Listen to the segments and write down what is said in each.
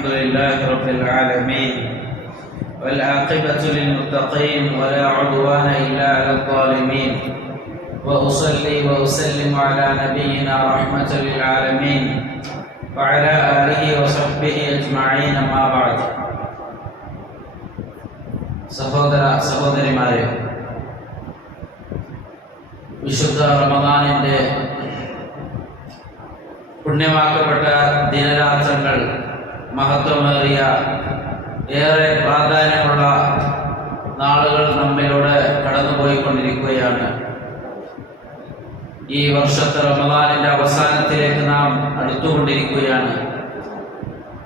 الحمد لله رب العالمين والعاقبة للمتقين ولا عدوان إلا على الظالمين وأصلي وأسلم على نبينا رحمة للعالمين وعلى آله وصحبه أجمعين ما بعد. സഹോദര സഹോദരിമാരെ, വിശുദ്ധ റമദാനിന്റെ പുണ്യമാക്കപ്പെട്ട ദിനരാത്രങ്ങൾ മഹത്വമേറിയ ഏറെ പ്രാധാന്യമുള്ള നാളുകൾ നമ്മിലൂടെ കടന്നുപോയിക്കൊണ്ടിരിക്കുകയാണ്. ഈ വർഷത്തെ റമദാനിന്റെ അവസാനത്തിലേക്ക് നാം അടുത്തുകൊണ്ടിരിക്കുകയാണ്.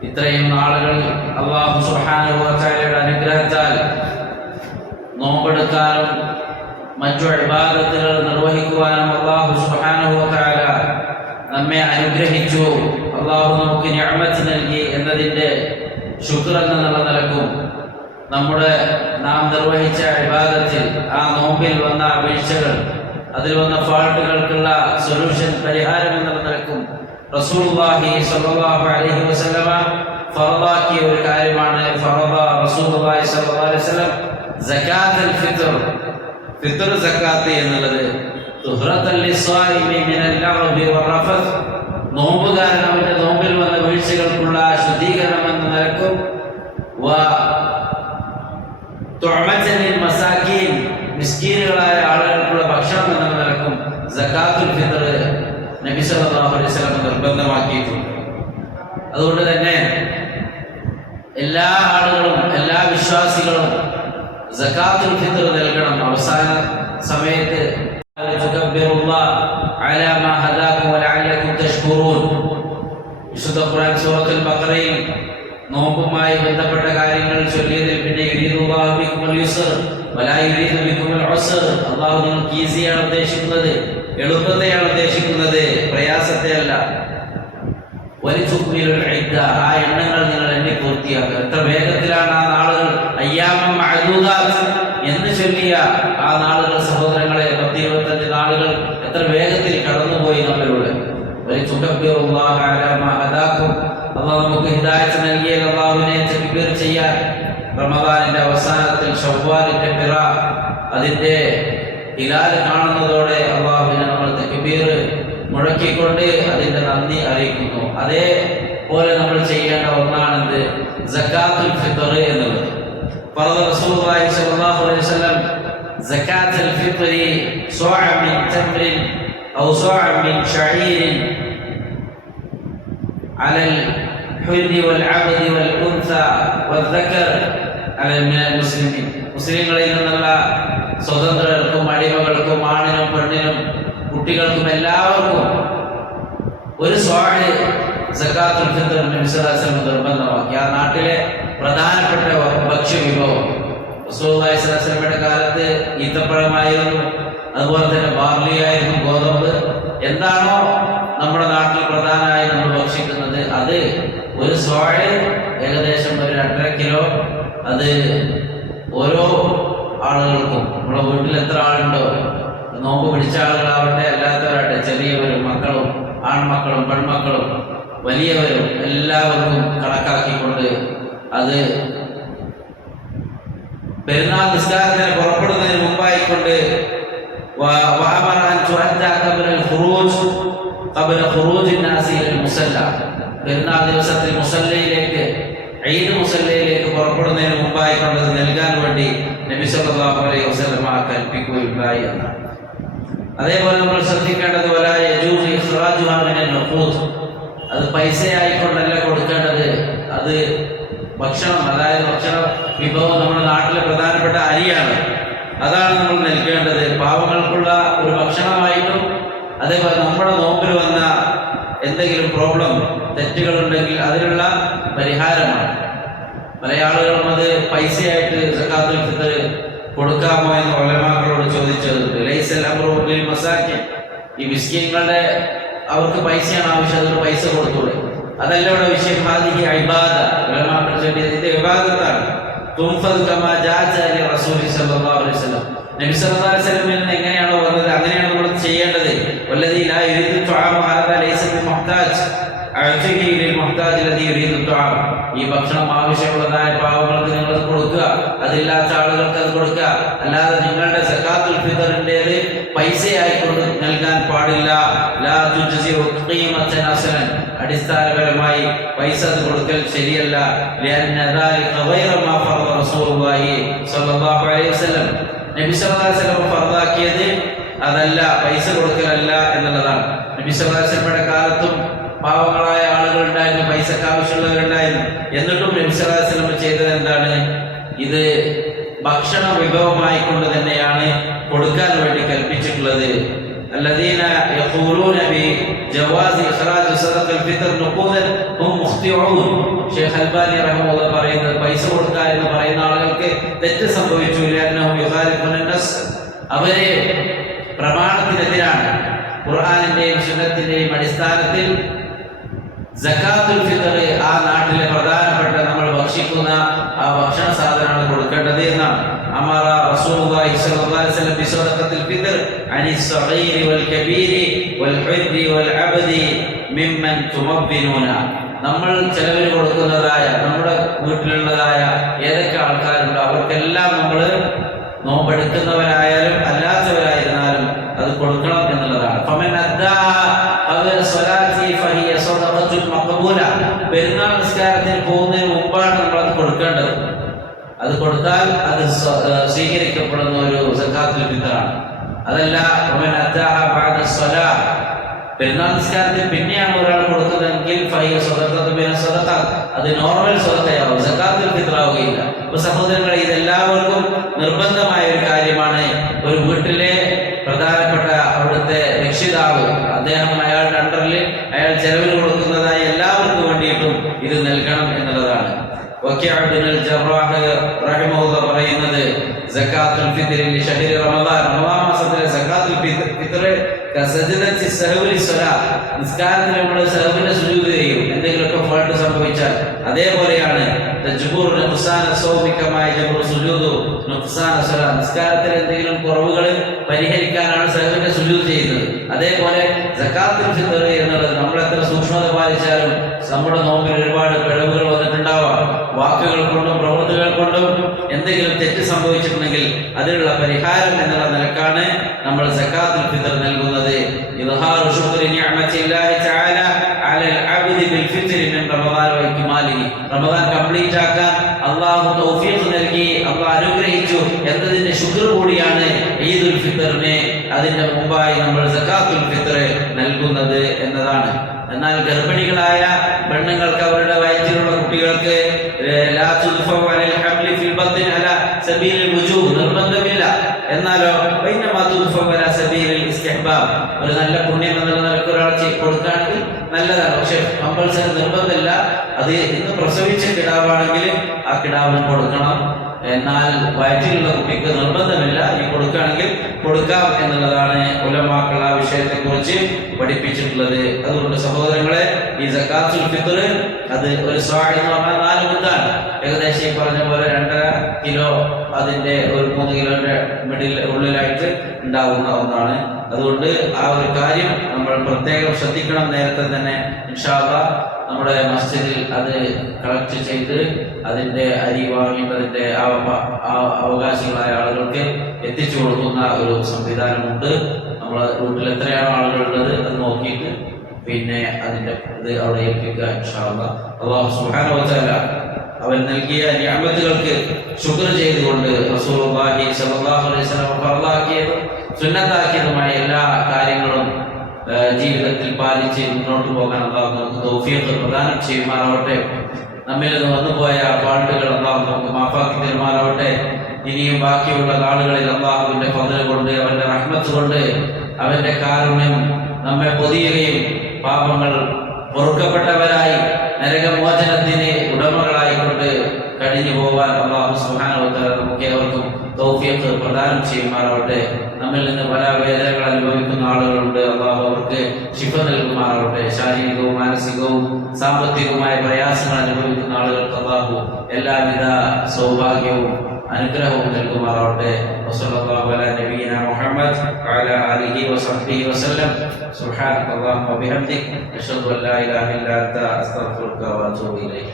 ഇത്രയും നാളുകൾ അല്ലാഹു സുബ്ഹാനഹു വ തആലയുടെ അനുഗ്രഹത്താൽ നോമ്പെടുക്കാനും മറ്റു ഇബാദത്തുകൾ നിർവഹിക്കുവാനും അല്ലാഹു സുബ്ഹാനഹു വ തആല നമ്മെ അനുഗ്രഹിച്ചു. അല്ലാഹു നമുക്ക് നിഅമത്ത് നൽകി എന്നതിൻ്റെ ശുക്ർ എന്നുള്ള നിലക്കും നാം നിർവഹിച്ച ഇബാദത്തിൽ ആ നോമ്പിൽ വന്ന വീഴ്ചകൾ, അതിൽ വന്ന ഫാൾട്ടുകൾക്കുള്ള സൊല്യൂഷൻ, പരിഹാരം എന്നുള്ള നിലക്കും റസൂലുള്ളാഹി സ്വല്ലല്ലാഹു അലൈഹി വസല്ലമ ഫർളാക്കിയ ഒരു കാര്യമാണ് റസൂലുള്ളാഹി സ്വല്ലല്ലാഹു അലൈഹി വസല്ലം സകാത്തുൽ ഫിത്ർ സകാത്ത് എന്നുള്ളത്. തുഹ്റത്തൽ ലിസ്വാഇമി മിനൽ ലഗ്ബി വറഫത്ത്, നോമ്പുകാരൻ അവന്റെ നോമ്പിൽ വന്ന വീഴ്ചകൾക്കുള്ള ശുദ്ധീകരണം എന്ന നിലക്കും തുഅമത്തൻ ലിൽ മസാകീൻ, മിസ്കീനുകളായ ആളുകൾക്കുള്ള ഭക്ഷണം എന്ന നിലക്കും സകാത്തുൽ ഫിത്ർ നബി സല്ലല്ലാഹു അലൈഹി വസല്ലം നിർബന്ധമാക്കിയിട്ടുണ്ട്. അതുകൊണ്ട് തന്നെ എല്ലാ ആളുകളും, എല്ലാ വിശ്വാസികളും സകാത്തുൽ ഫിത്ർ നൽകണം. അവസാന സമയത്ത് വിശുദ്ധ ഖുർആൻ സൂറത്തുൽ ബഖറയിൽ നോമ്പുമായി ബന്ധപ്പെട്ട കാര്യങ്ങൾ ചൊല്ലിയതിൽ പിന്നെ അല്ലാഹു നിങ്ങൾക്ക് ഈസിയാണ് ഉദ്ദേശിക്കുന്നത്, എളുപ്പത്തെയാണ് ഉദ്ദേശിക്കുന്നത്, പ്രയാസത്തെ അല്ല. ആ എണ്ണങ്ങൾ നിങ്ങൾ എണ്ണി പൂർത്തിയാക്കുക. എത്ര വേഗത്തിലാണ് ആ നാളുകൾ, അയ്യാമം മഅദൂദാത്ത് എന്ന് ചൊല്ലിയ ആ നാളുകൾ, സഹോദരങ്ങളെ, 10-25 നാളുകൾ എത്ര വേഗത്തിൽ കടന്നുപോയി നമ്മളിലൂടെ. അള്ളാഹു നമുക്ക് ഹിദായത്ത് നൽകിയ അള്ളാഹുവിനെ തക്ബീർ ചെയ്യാൻ റമദാനിന്റെ അവസാനത്തിൽ ശവ്വാലിന്റെ പിറ അതിന്റെ ഹിലാൽ കാണുന്നതോടെ അള്ളാഹുവിനെ നമ്മൾ തക്ബീർ മുഴക്കിക്കൊണ്ട് അതിന്റെ നന്ദി അറിയിക്കുന്നു. അതേപോലെ നമ്മൾ ചെയ്യേണ്ട ഒന്നാണെന്ത്? സകാത്തുൽ ഫിത്ർ എന്നുള്ളത്. റസൂലുള്ളാഹി സ്വല്ലല്ലാഹു അലൈഹി വസല്ലം സകാത്തുൽ ഫിത്രി സ്വഅ മിൻ തംറിൻ ഔ സ്വഅ മിൻ ശഈരിൻ അലൽ ഹുരി വൽ അബ്ദി വൽ ഉൻസ വൽ ദക്കർ അലൽ മിനൽ മുസ്ലിമീൻ, മുസ്ലിങ്ങളിൽ നിന്നുള്ള സ്വതന്ത്രർക്കും അടിമകൾക്കും ആണിനും പെണ്ണിനും കുട്ടികൾക്കും എല്ലാവർക്കും ഒരു സ്വാഹ് സകാത്തുൽ ഫിത്ർ നബി സല്ലല്ലാഹു അലൈഹി വസല്ലം നിർബന്ധമാക്കി. ആ നാട്ടിലെ പ്രധാനപ്പെട്ട ഭക്ഷ്യവിഭവം. റസൂലുള്ളാഹി സ്വല്ലല്ലാഹു അലൈഹി വസല്ലമയുടെ കാലത്ത് ഈത്തപ്പഴമായിരുന്നു, അതുപോലെ തന്നെ ബാർലി ആയിരുന്നു, ഗോതമ്പ്. എന്താണോ നമ്മുടെ നാട്ടിൽ പ്രധാനമായി നമ്മൾ ഭക്ഷിക്കുന്നത്, അത് ഒരു സ്വാഹ് ഏകദേശം ഒരു 2.5 കിലോ. അത് ഓരോ ആളുകൾക്കും, നമ്മുടെ വീട്ടിൽ എത്ര ആളുണ്ടോ, നോമ്പ് പിടിച്ച ആളുകളാവട്ടെ അല്ലാത്തവരാട്ടെ, ചെറിയവരും മക്കളും ആൺമക്കളും പെൺമക്കളും വലിയവരും എല്ലാവർക്കും കണക്കാക്കിക്കൊണ്ട് അത് പെരുന്നാൾ നിസ്കാരത്തിന് പുറപ്പെടുന്നതിന് മുമ്പായിക്കൊണ്ട് പെരുന്നാൾ ദിവസത്തിൽ മുസല്ലയിലേക്ക്, ഈദ് മുസല്ലയിലേക്ക് പുറപ്പെടുന്നതിന് മുമ്പായിക്കൊണ്ട് അത് നൽകാൻ വേണ്ടി നബി സല്ലല്ലാഹു അലൈഹി വസല്ലം കൽപ്പിക്കുകയുണ്ടായി എന്നാണ്. അതേപോലെ നമ്മൾ ശ്രദ്ധിക്കേണ്ടത് അത് പൈസയായിക്കൊണ്ടല്ല കൊടുക്കേണ്ടത്. അത് ഭക്ഷണം, അതായത് ഭക്ഷണ വിഭവം നമ്മുടെ നാട്ടിലെ പ്രധാനപ്പെട്ട അരിയാണ്, അതാണ് നമ്മൾ നൽകേണ്ടത്. പാവങ്ങൾക്കുള്ള ഒരു ഭക്ഷണമായിട്ടും, അതേപോലെ നമ്മുടെ നോമ്പിൽ വന്ന എന്തെങ്കിലും പ്രോബ്ലം, തെറ്റുകളുണ്ടെങ്കിൽ അതിനുള്ള പരിഹാരമാണ്. പല ആളുകളും അത് പൈസയായിട്ട് സകാത്തുൽ ഫിത്ർ കൊടുക്കാമോ എന്ന് ഉലമാക്കളോട് ചോദിച്ചതുണ്ട്. ലൈസൽ അംറു ലിൽ മസാകിൻ, ഈ മിസ്കീൻകളുടെ അവർക്ക് പൈസയാണ് ആവശ്യം, അതിന് പൈസ കൊടുത്തൂടെ? അതല്ല ഇവിടെ വിഷയം. ഹാദിഹി ഇബാദ, ഉലമാക്കൾ ചൊല്ലിയത് ഇത് ഇബാദത്താണ്. തുൻഫദ് കമാ ജാഅ അലി റസൂലി സ്വല്ലല്ലാഹു അലൈഹി വസല്ലം, നബി സല്ലല്ലാഹു അലൈഹി വസല്ലമയിൽ നിന്ന് എങ്ങനെയാണോ വന്നത് അങ്ങനെയാണ് നമ്മൾ ചെയ്യേണ്ടത്. വല്ലദീ ലാ യുരീദു തുആമ ഹാദാ ലൈസ ബിമുഹ്താജ്, ഈ ഭക്ഷണം ആവശ്യമുള്ളതായ പാവങ്ങൾക്ക് നിങ്ങൾ കൊടുക്കുക, അതില്ലാത്ത ആളുകൾക്ക് അത് കൊടുക്കുക. അല്ലാതെ നിങ്ങളുടെ സകാത്തുൽ ഫിത്റിന്റേത് പൈസയായിക്കൊണ്ട് നൽകാൻ പാടില്ല. അടിസ്ഥാനപരമായി പൈസ അത് കൊടുക്കൽ ശരിയല്ല. നബി സല്ലല്ലാഹു അലൈഹി വസല്ലം ഫർദാക്കിയത് അതല്ല, പൈസ കൊടുക്കലല്ല എന്നുള്ളതാണ്. നബി സല്ലല്ലാഹു അലൈഹി വസല്ലമയുടെ കാലത്തും പാവങ്ങളായ ആളുകൾ ഉണ്ടായിരുന്നു, പൈസക്ക് ആവശ്യമുള്ളവരുണ്ടായിരുന്നു. എന്നിട്ടും നബി സല്ലല്ലാഹു അലൈഹി വസല്ലം ചെയ്തത് എന്താണ്? ഇത് ഭക്ഷണ വിഭവമായി കൊണ്ട് തന്നെയാണ് കൊടുക്കാൻ വേണ്ടി കൽപ്പിച്ചിട്ടുള്ളത്. الذين يقولون بجواز إخراج صدقة الفطر نقودا هم مخطئون. ഷെയ്ഖ് അൽബാനി റഹിമഹുല്ലാഹ് പറയുന്നത് പൈസ കൊടുക്കുക എന്ന് പറയുന്ന ആളുകൾക്ക് തെറ്റ് സംഭവിച്ചു. അവര് പ്രമാണത്തിനെതിരാണ്. ഖുർആനിന്റെയും സുന്നത്തിന്റെയും അടിസ്ഥാനത്തിൽ സകാത്തുൽ ഫിത്ർ ആ നാട്ടിലെ പ്രധാനപ്പെട്ട നമ്മൾ ഭക്ഷിക്കുന്ന ആ ഭക്ഷണ സാധനമാണ് കൊടുക്കേണ്ടത് എന്നാണ്. അമറ റസൂലുള്ളാഹി സ്വല്ലല്ലാഹു അലൈഹി വസല്ലം ബിസദഖത്തിൽ ഫിത്ർ അനി സഗീരി വൽ കബീരി വൽ ഹുദ്രി വൽ അബ്ദി മിമ്മൻ തുമബ്ബിനൂന. നമ്മൾ ചെലവിന് കൊടുക്കുന്നതായ നമ്മുടെ വീട്ടിലുള്ളതായ ഏതൊക്കെ ആൾക്കാരുണ്ടോ അവർക്കെല്ലാം നമ്മൾ നോമ്പെടുക്കുന്നവരായാലും അല്ലാത്തവരായിരുന്നാലും അത് കൊടുക്കണം എന്നുള്ളതാണ്. പെരുന്നാൾ നിസ്കാരത്തിന് പോകുന്നതിന് മുമ്പാണ് നമ്മൾ അത് കൊടുക്കേണ്ടത്. അത് കൊടുത്താൽ അത് സ്വീകരിക്കപ്പെടുന്ന ഒരു സകാത്തുൽ ഫിത്റാണ്. അതല്ല പെരുന്നാൾ നിസ്കാരത്തിൽ പിന്നെയാണ് ഒരാൾ കൊടുക്കുന്നതെങ്കിൽ അത് നോർമൽ സ്വതക്കയാവും, സകാത്തുൽ ഫിത്റാവുകയില്ല. അപ്പൊ സഹോദരങ്ങളെ, ഇതെല്ലാവർക്കും നിർബന്ധമായ ഒരു കാര്യമാണ്. ഒരു വീട്ടിലെ പ്രധാനപ്പെട്ട അവിടുത്തെ രക്ഷിതാവ് അദ്ദേഹം അയാളുടെ അണ്ടറിൽ അയാൾ ചെലവിന് കൊടുക്കുന്നതായ എല്ലാവർക്കും വേണ്ടിയിട്ടും ഇത് നൽകണം എന്നുള്ളതാണ്. പറയുന്നത് സകാത്തുൽ ഫിത്റിൽ ഷഹ്രി റമദാൻ, റമദാൻ മാസത്തിലെ സകാത്തുൽ ഫിത്ർ നിസ്കാരത്തിൽ നമ്മൾ സഹവിന്റെ സുജൂദ് ചെയ്യും, എന്തെങ്കിലുമൊക്കെ ഫോൾട്ട് സംഭവിച്ചാൽ അതേപോലെയാണ് നിസ്കാരത്തിൽ എന്തെങ്കിലും കുറവുകൾ പരിഹരിക്കാനാണ് സഹവിന്റെ സുജൂദ് ചെയ്യുന്നത്. അതേപോലെ സകാത്തുൽ ഫിത്ർ എന്നുള്ളത് നമ്മൾ എത്ര സൂക്ഷ്മത പാലിച്ചാലും നമ്മുടെ നോമ്പിൽ ഒരുപാട് പിഴവുകൾ വന്നിട്ടുണ്ടാവാം. വാക്കുകൾ കൊണ്ടും പ്രവൃത്തികൾ കൊണ്ടും എന്തെങ്കിലും തെറ്റ് സംഭവിച്ചിട്ടുണ്ടെങ്കിൽ അതിനുള്ള പരിഹാരം എന്നുള്ള നിലക്കാണ് നമ്മൾ സകാത്തുൽ ഫിത്ർ നൽകുന്നത്. ഇദ്ഹാറു ശുക്രി നിഅമത്തില്ലാഹി തആല അലൽ അബ്ദി ബിൽ ഫിത്രി മിൻ റമദാൻ വ ഇക്മാലിഹി. റമദാൻ കംപ്ലീറ്റ് ആക്കാൻ അല്ലാഹു തൗഫീഖ് നൽകി, അല്ലാഹു അനുഗ്രഹിച്ചു എന്നതിന്റെ ശുക്ർ കൂടിയാണ് ഈദുൽ ഫിത്റിനെ അതിന്റെ മുമ്പായി നമ്മൾ സകാത്തുൽ ഫിത്ർ നൽകുന്നത് എന്നതാണ്. എന്നാൽ ഗർഭിണികളായ പെണ്ണുങ്ങൾക്ക് അവരുടെ വയറ്റിലുള്ള കുട്ടികൾക്ക് നിർബന്ധമില്ല. എന്നാലോ ഒരു നല്ല പുണ്യം എന്നുള്ള നിലക്ക് ഒരാൾ കൊടുക്കുകയാണെങ്കിൽ നല്ലതാണ്. പക്ഷെ കമ്പൽസറി നിർബന്ധമില്ല. അത് ഇന്ന് പ്രസവിച്ച കിടാവാണെങ്കിൽ ആ കിടാവിന് കൊടുക്കണം. എന്നാൽ വയറ്റിലുള്ള കുട്ടിക്ക് നിർബന്ധമില്ല. ഈ കൊടുക്കുകയാണെങ്കിൽ കൊടുക്കാം എന്നുള്ളതാണ് ഉലമാക്കൾ ആ വിഷയത്തെ കുറിച്ച് പഠിപ്പിച്ചിട്ടുള്ളത്. അതുകൊണ്ട് സഹോദരങ്ങളെ, ഈ സകാത്തുൽ ഫിത്ർ അത് ഒരു സ്വാഹ് എന്ന് പറഞ്ഞാൽ 4 മുദ്ദാണ്. ഏകദേശം ഈ പറഞ്ഞ പോലെ 2.5 കിലോ അതിന്റെ ഒരു 3 കിലോന്റെ ഉള്ളിലായിട്ട് ഉണ്ടാകുന്ന ഒന്നാണ്. അതുകൊണ്ട് ആ ഒരു കാര്യം നമ്മൾ പ്രത്യേകം ശ്രദ്ധിക്കണം. നേരത്തെ തന്നെ ഇൻഷാ അല്ലാഹ് നമ്മുടെ മസ്ജിദിൽ അത് കളക്ട് ചെയ്ത് അതിന്റെ അരി വാങ്ങിയിട്ട് അതിന്റെ അവകാശികളായ ആളുകൾക്ക് എത്തിച്ചു കൊടുക്കുന്ന ഒരു സംവിധാനമുണ്ട്. നമ്മളെ വീട്ടിൽ എത്രയാണ് ആളുകളുള്ളത് അത് നോക്കിയിട്ട് പിന്നെ അതിന്റെ ഇത് അവിടെ ഏൽപ്പിക്കുക ഇൻഷാ അല്ലാഹ്. അല്ലാഹു സുബ്ഹാനഹു വ തആല അവൻ നൽകിയ നിഅമത്തുകൾക്ക് ശുക്ർ ചെയ്തുകൊണ്ട് റസൂലുള്ളാഹി സ്വല്ലല്ലാഹു അലൈഹി വസല്ലം ഫർളാക്കിയതും സുന്നത്താക്കിയതുമായ എല്ലാ കാര്യങ്ങളും ജീവിതത്തിൽ പാലിച്ച് മുന്നോട്ട് പോകാൻ അല്ലാഹു നമുക്ക് തൗഫീഖ് പ്രദാനം ചെയ്യുമാറാവട്ടെ. നമ്മിൽ നിന്ന് വന്നുപോയ ഫാൾട്ടുകൾ അല്ലാഹു നമുക്ക് മാഫാക്കി തരുമാറാവട്ടെ. ഇനിയും ബാക്കിയുള്ള നാളുകളിൽ അല്ലാഹുവിന്റെ ഫദ്ൽ കൊണ്ട് അവന്റെ റഹ്മത്ത് കൊണ്ട് അവന്റെ കാരുണ്യം നമ്മെ പൊതിയുകയും പാപങ്ങൾ പൊറുക്കപ്പെട്ടവരായി നരകമോചനത്തിന് ഉടമകളായിക്കൊണ്ട് കഴിഞ്ഞു പോവാൻ അല്ലാഹു സുബ്ഹാനഹു വ തആല നമുക്ക് ഏവർക്കും തൗഫീഖ് പ്രദാനം ചെയ്യുമാറാവട്ടെ. നമ്മിൽ നിന്ന് പല വേദനകൾ അനുഭവിക്കുന്ന ആളുകളുണ്ട്. അല്ലാഹു അവർക്ക് ശിഫ നൽകുമാറാവട്ടെ. ശാരീരികവും മാനസികവും സാമ്പത്തികവുമായ പ്രയാസങ്ങൾ അനുഭവിക്കുന്ന ആളുകൾക്ക് അല്ലാഹു എല്ലാവിധ സൗഭാഗ്യവും അനുഗ്രഹവും നൽകുമാറാവട്ടെ. വസല്ലല്ലാഹു അലാ നബിയിനാ മുഹമ്മദ് വഅലാ ആലിഹി വസഹ്ബിഹി വസല്ലം. സുബ്ഹാനക്കല്ലാഹുമ്മ വബിഹംദിക അഷ്ഹദു അൻ ലാ ഇലാഹ ഇല്ലാ അൻത അസ്തഗ്ഫിറുക വഅതൂബു ഇലൈക്.